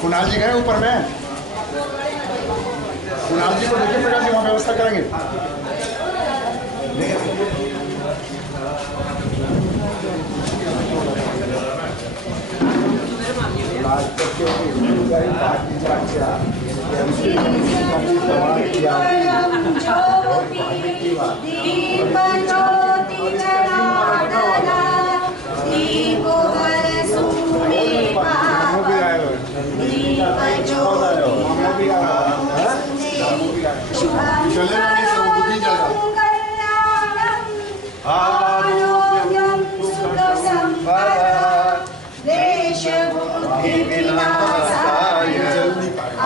कुणाल जी गए ऊपर में, कुणाल जी को देखिए प्रकाश जी वहाँ व्यवस्था करेंगे। आरोग्यं सुखसंपदां देशबुद्धिविनाशाय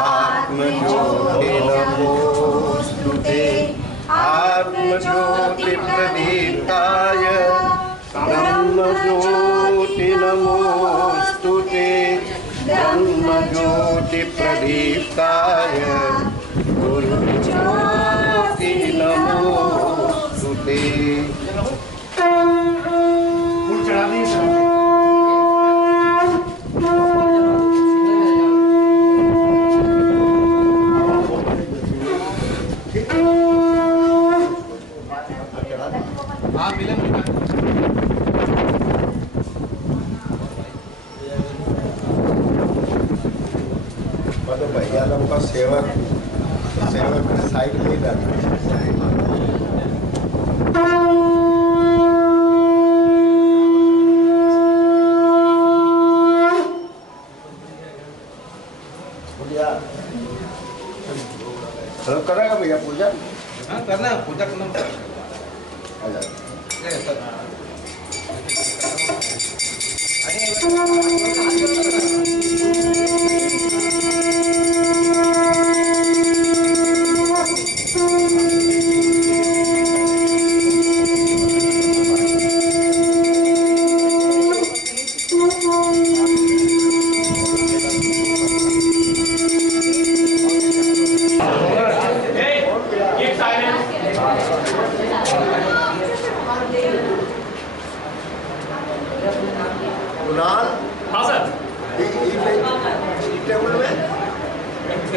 आत्मज्योतिर्नमोस्तुते आत्मज्योतिप्रदीप्ताय ब्रह्मज्योति नमोस्तुते ब्रह्मज्योतिप्रदीप्ताय गुरुज्योति नमोस्तुते। भैया लोग का सेवक में साइड ले जाना। करेगा भैया पूजा? हाँ करना है, पूजा करना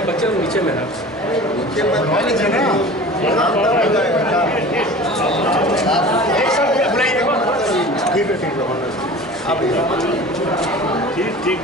बच्चे लोग नीचे में है, नीचे में नॉलेज है ना, ठीक ठीक।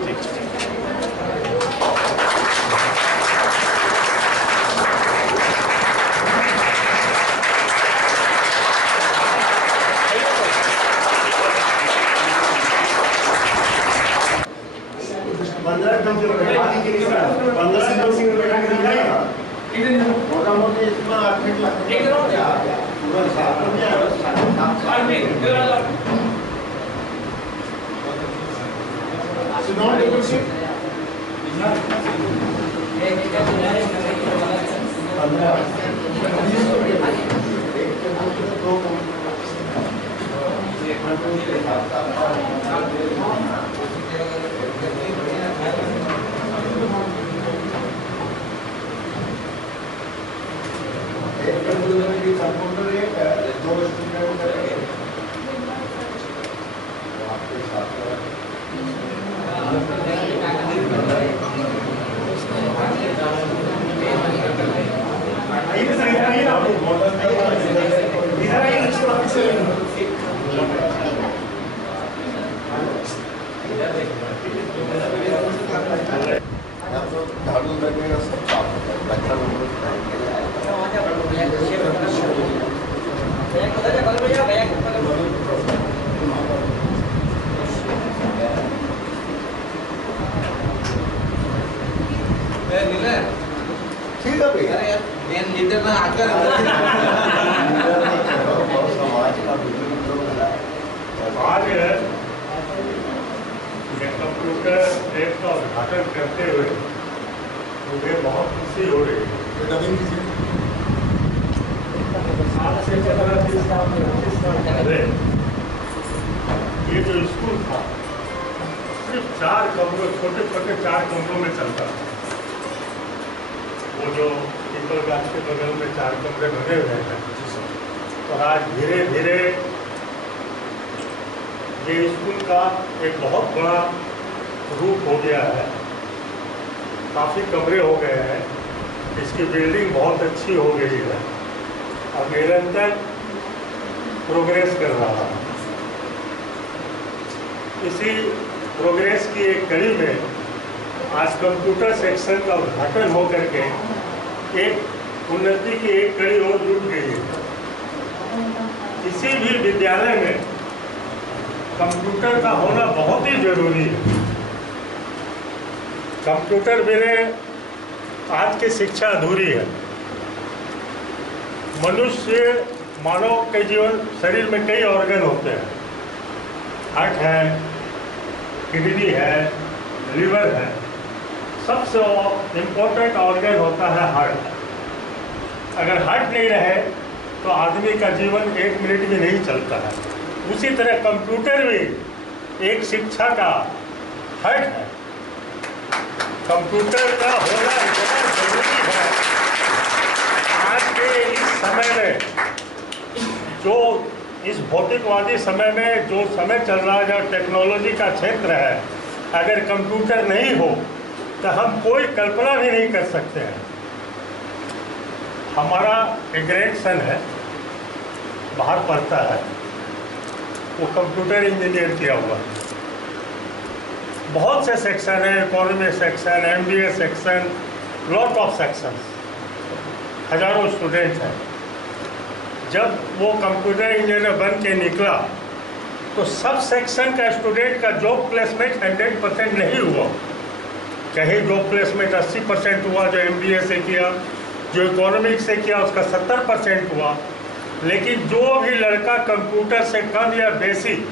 झाड़ू लगेगा सब साफ होता है, बच्चा लोग ठीक है भैया लीडर में आकर समाज का आज कंप्यूटर ऐप का उद्घाटन करते हुए मुझे बहुत खुशी हो रही है। आज से 15-20 साल पहले ये जो स्कूल था सिर्फ 4 कमरों, छोटे छोटे 4 कमरों में चलता था। वो जो पीपल गाछ के बगल में 4 कमरे बने हुए हैं, और आज धीरे धीरे ये स्कूल का एक बहुत बड़ा रूप हो गया है, काफ़ी कमरे हो गए हैं, इसकी बिल्डिंग बहुत अच्छी हो गई है और निरंतर प्रोग्रेस कर रहा है। इसी प्रोग्रेस की एक कड़ी में आज कंप्यूटर सेक्शन का उद्घाटन हो करके एक उन्नति की एक कड़ी और जुट गई है। किसी भी विद्यालय में कंप्यूटर का होना बहुत ही जरूरी है। कंप्यूटर बिना आज की शिक्षा अधूरी है। मनुष्य मानव के जीवन शरीर में कई ऑर्गन होते हैं, हार्ट है, किडनी है, लीवर है। सबसे इम्पोर्टेंट ऑर्गन होता है हार्ट। अगर हार्ट नहीं रहे तो आदमी का जीवन 1 मिनट भी नहीं चलता है। उसी तरह कंप्यूटर भी एक शिक्षा का हार्ट है। कंप्यूटर का होना इतना जरूरी है। आज के इस समय में, जो इस भौतिकवादी समय में जो समय चल रहा है, जो टेक्नोलॉजी का क्षेत्र है, अगर कंप्यूटर नहीं हो तो हम कोई कल्पना भी नहीं कर सकते हैं। हमारा एक ग्रेट सन है, बाहर पढ़ता है, वो कंप्यूटर इंजीनियर किया हुआ है। बहुत से सेक्शन है, economy section, MBA section, lot of sections, हजारों स्टूडेंट हैं। जब वो कंप्यूटर इंजीनियर बन के निकला तो सब सेक्शन का स्टूडेंट का जॉब प्लेसमेंट 100% नहीं हुआ। कहीं जॉब प्लेसमेंट 80% हुआ, जो MBA से किया, जो इकोनॉमिक्स से किया उसका 70% हुआ। लेकिन जो भी लड़का कंप्यूटर से कम या बेसिक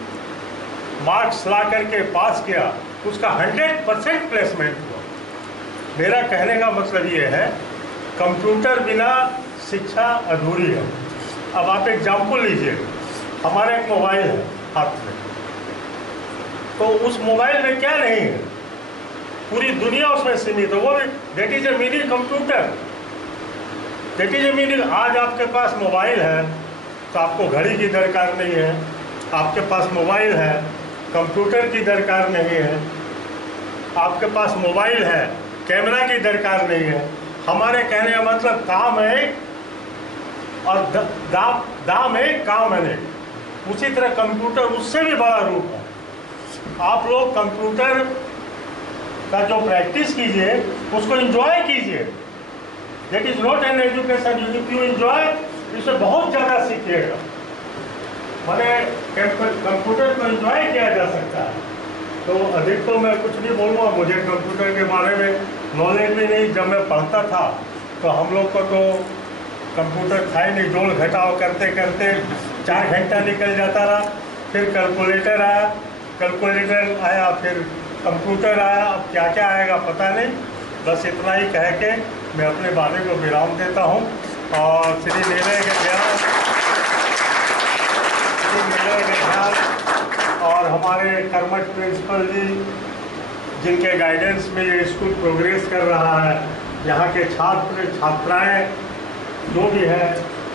मार्क्स ला करके पास किया उसका 100% प्लेसमेंट हुआ। मेरा कहने का मतलब ये है, कंप्यूटर बिना शिक्षा अधूरी है। अब आप एग्जाम्पल लीजिए, हमारा एक मोबाइल है हाथ में, तो उस मोबाइल में क्या नहीं है, पूरी दुनिया उसमें सीमित है। वो भी that is a mini computer, that is a mini. आज आपके पास मोबाइल है तो आपको घड़ी की दरकार नहीं है, आपके पास मोबाइल है कंप्यूटर की दरकार नहीं है, आपके पास मोबाइल है कैमरा की दरकार नहीं है। हमारे कहने का मतलब काम है और दाम है, काम है। उसी तरह कंप्यूटर उससे भी बड़ा रूप है। आप लोग कंप्यूटर का जो प्रैक्टिस कीजिए उसको एंजॉय कीजिए। That is not an education, you enjoy, इससे बहुत ज़्यादा सीखिएगा। मैंने कंप्यूटर को एंजॉय किया जा सकता है। तो अधिक तो मैं कुछ नहीं बोलूँगा, मुझे कंप्यूटर के बारे में नॉलेज भी नहीं। जब मैं पढ़ता था तो हम लोग को तो कंप्यूटर था ही नहीं, जोड़ घटाव करते करते 4 घंटा निकल जाता रहा। फिर कैलकुलेटर आया, कैलकुलेटर आया, फिर कंप्यूटर आया, अब क्या क्या आएगा पता नहीं। बस इतना ही कह के मैं अपने बारे को विराम देता हूँ। और श्री नीलय गढ़ियाल और हमारे कर्मठ प्रिंसिपल जी, जिनके गाइडेंस में ये स्कूल प्रोग्रेस कर रहा है, यहाँ के छात्र छात्राएँ जो भी है,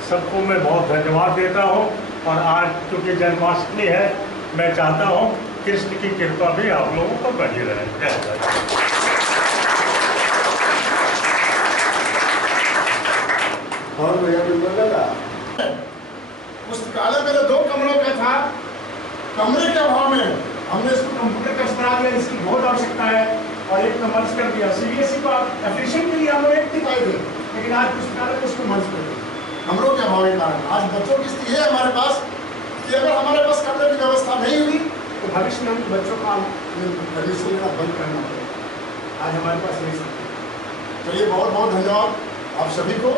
सबको मैं बहुत धन्यवाद देता हूँ। और आज चूँकि जन्माष्टमी है, मैं चाहता हूँ कृष्ण की कृपा भी आप लोगों को बनी रहे। जय। और भैया बिल्कुल लगा। पुस्तकालय पहले 2 कमरों का था। कमरे के अभाव में हमने इसको कंप्यूटर का इस्तेमाल किया, इसकी बहुत आवश्यकता है और एक में मर्ज कर दिया। CBSE को एफिशिएंट के लिए हम लोग एक पाए थे, लेकिन आज पुस्तकालय को उसको मर्ज कर दिया कमरों के अभाव के कारण। आज बच्चों की स्थिति है हमारे पास कि अगर हमारे पास कमरे की व्यवस्था नहीं हुई तो भविष्य में हम बच्चों का भविष्य लेना बंद करना पड़ेगा। आज हमारे पास नहीं सकते। चलिए, बहुत बहुत धन्यवाद आप सभी को।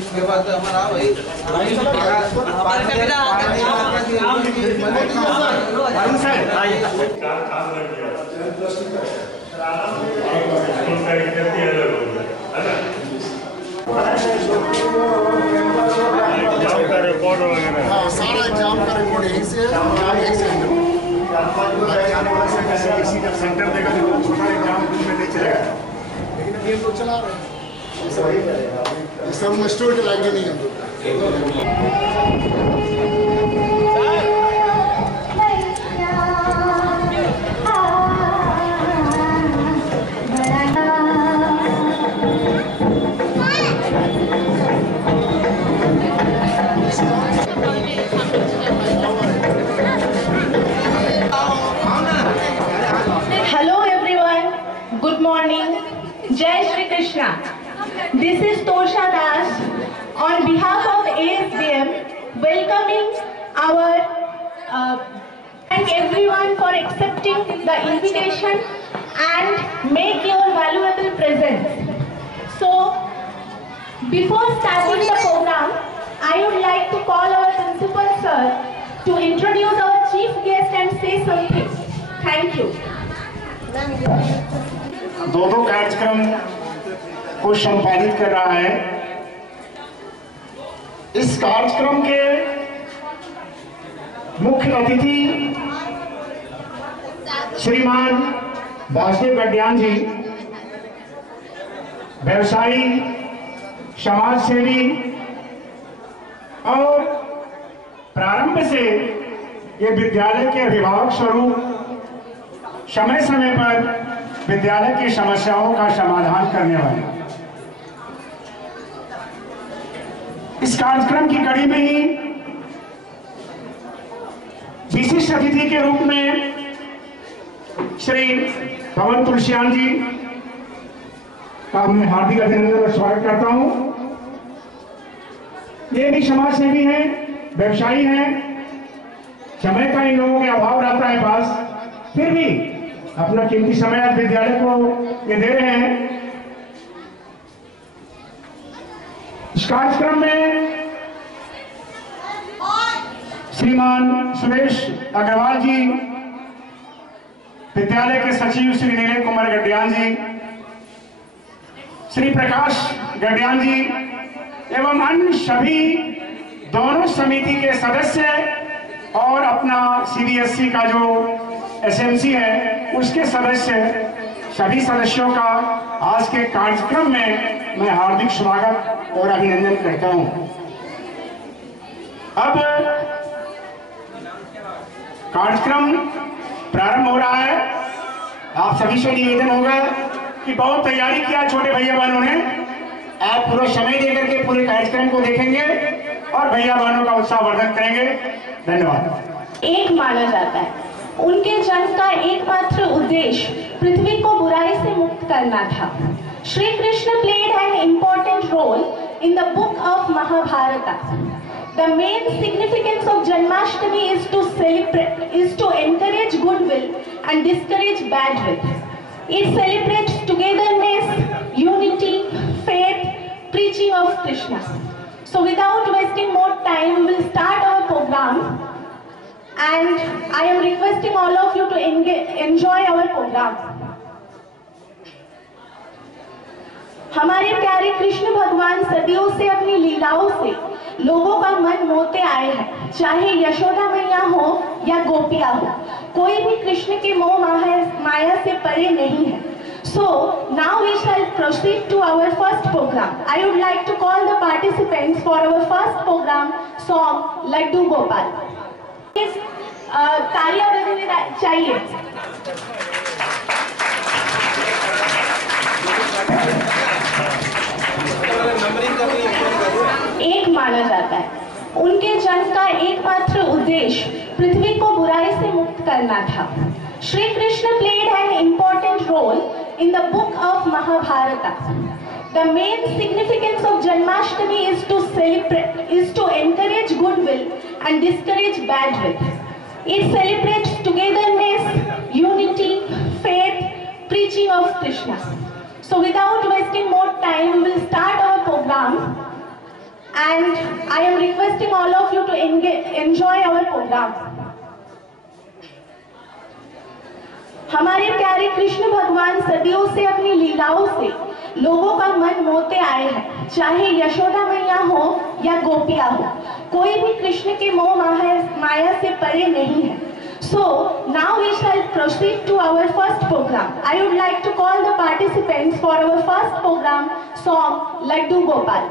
उसके बाद हमारा वही रिकॉर्ड वगैरह सारा एग्जाम का रिकॉर्ड यहीं से सेंटर देगा छोटा एग्जाम में नहीं चलेगा, लेकिन अब ये तो चला रहे हैं सब स्टूडेंट लाएंगे नहीं हम लोग। Hello everyone, good morning, Jai Shri Krishna. This is Tosha Das on behalf of ASBM welcoming our thank everyone for accepting the invitation and make your valuable presence. So before starting the program, I would like to call our principal sir to introduce our chief guest and say something. Thank you. दो कार्यक्रम को संपादित कर रहा है। इस कार्यक्रम के मुख्य अतिथि श्रीमान वासुदेव गड्यान जी, व्यवसायी, समाज सेवी और प्रारंभ से ये विद्यालय के अभिभावक स्वरूप समय समय पर विद्यालय की समस्याओं का समाधान करने वाले। इस कार्यक्रम की कड़ी में ही विशिष्ट अतिथि के रूप में श्री पवन तुलसियान जी का मैं हार्दिक अभिनंदन और स्वागत करता हूं। ये भी समाज सेवी हैं, व्यवसायी हैं। समय का इन लोगों के अभाव रहता है पास, फिर भी अपना कीमती समय आज विद्यालय को ये दे रहे हैं। इस कार्यक्रम में श्रीमान सुरेश अग्रवाल जी, विद्यालय के सचिव श्री नीले कुमार गड्यान जी, श्री प्रकाश गड्यान जी एवं अन्य सभी दोनों समिति के सदस्य और अपना CBSE का जो SMC है उसके सदस्य, सभी सदस्यों का आज के कार्यक्रम में मैं हार्दिक स्वागत और अभिनंदन करता हूं। अब कार्यक्रम प्रारंभ हो रहा है। आप सभी से निवेदन होगा कि बहुत तैयारी किया छोटे भैया बहनों ने। आप पूरा समय देकर के पूरे कार्यक्रम को देखेंगे और भैया बहनों का उत्साहवर्धन करेंगे। धन्यवाद। एक माना जाता है, उनके जन्म का एकमात्र उद्देश्य पृथ्वी को बुराई से मुक्त करना था। Shri Krishna played an important role in the book of Mahabharata. The main significance of Janmashtami is to encourage goodwill and discourage bad will. It celebrates togetherness, unity, faith, preaching of Krishna. So without wasting more time, we will start our program. And I am requesting all of you to enjoy our program. हमारे प्यारे कृष्ण भगवान सदियों से अपनी लीलाओं से लोगों का मन मोहते आए हैं। चाहे यशोदा मैया हो या गोपियां हो, कोई भी कृष्ण के मोह माया से परे नहीं है। So now we shall proceed to our first program. I would like to call the participants for our first program song Laddu Gopal. तालियां बजाने चाहिए। एक माना जाता है, उनके जन्म का एकमात्र उद्देश्य पृथ्वी को बुराई से मुक्त करना था। Shri Krishna played an important role in the book of Mahabharata. The main significance of Janmashtami is to encourage goodwill and discourage bad will. It celebrates togetherness, unity, faith, preaching of Krishna. So without wasting more time, we will start our program. And I am requesting all of you to enjoy our program. हमारे प्यारे कृष्ण भगवान सदियों से अपनी लीलाओं से लोगों का मन मोहते आए हैं, चाहे यशोदा मैया हो या गोपिया हो, कोई भी कृष्ण के मोह माया से परे नहीं है. So now we shall proceed to our first program. I would like to call the participants for our first program song Laddu Gopal.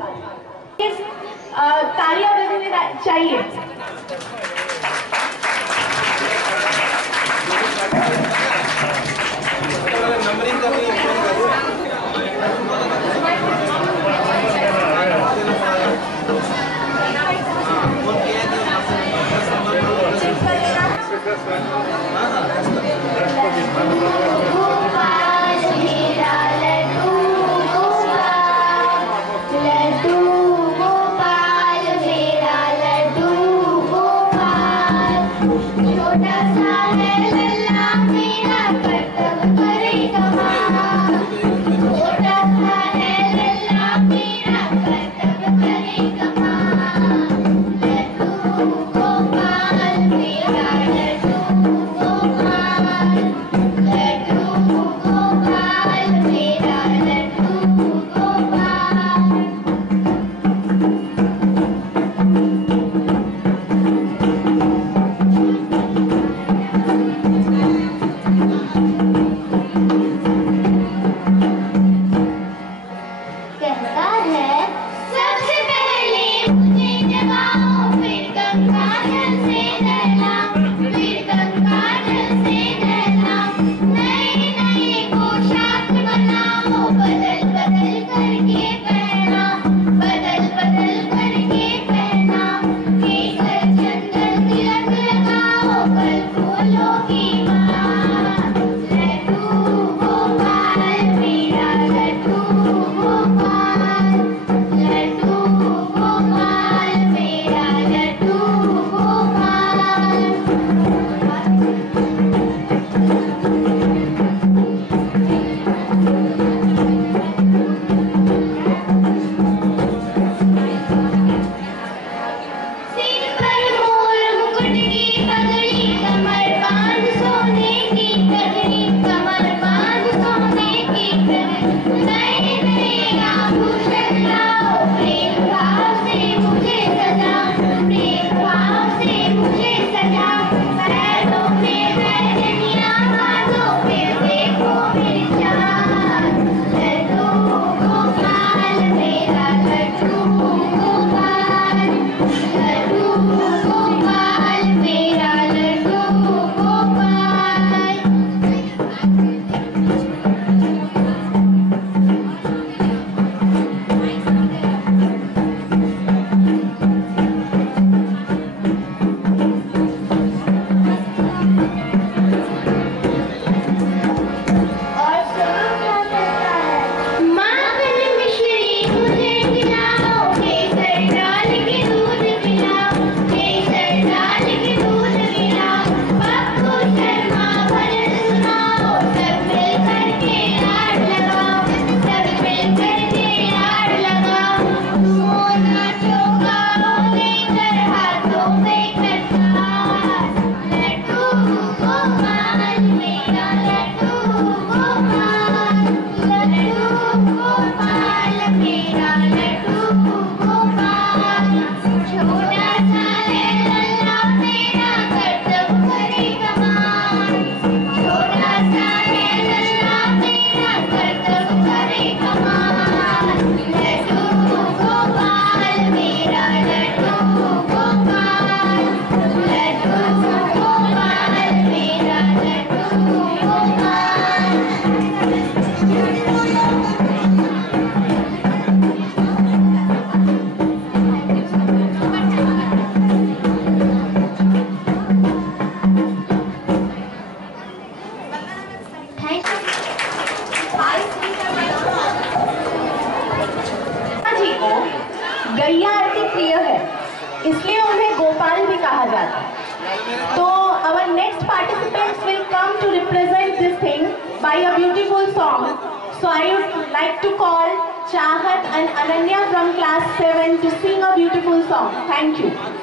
तालियां बजाने चाहिए. नंबरिंग का भी छोटा सा है लल्ला मेरा करतब करे कमाल. गैया आरती प्रिय है, इसलिए उन्हें गोपाल भी कहा जाता है। तो our next participants will come to represent this thing by a beautiful song. So I would like to call Chahat and Ananya from class 7 to sing a beautiful song. Thank you.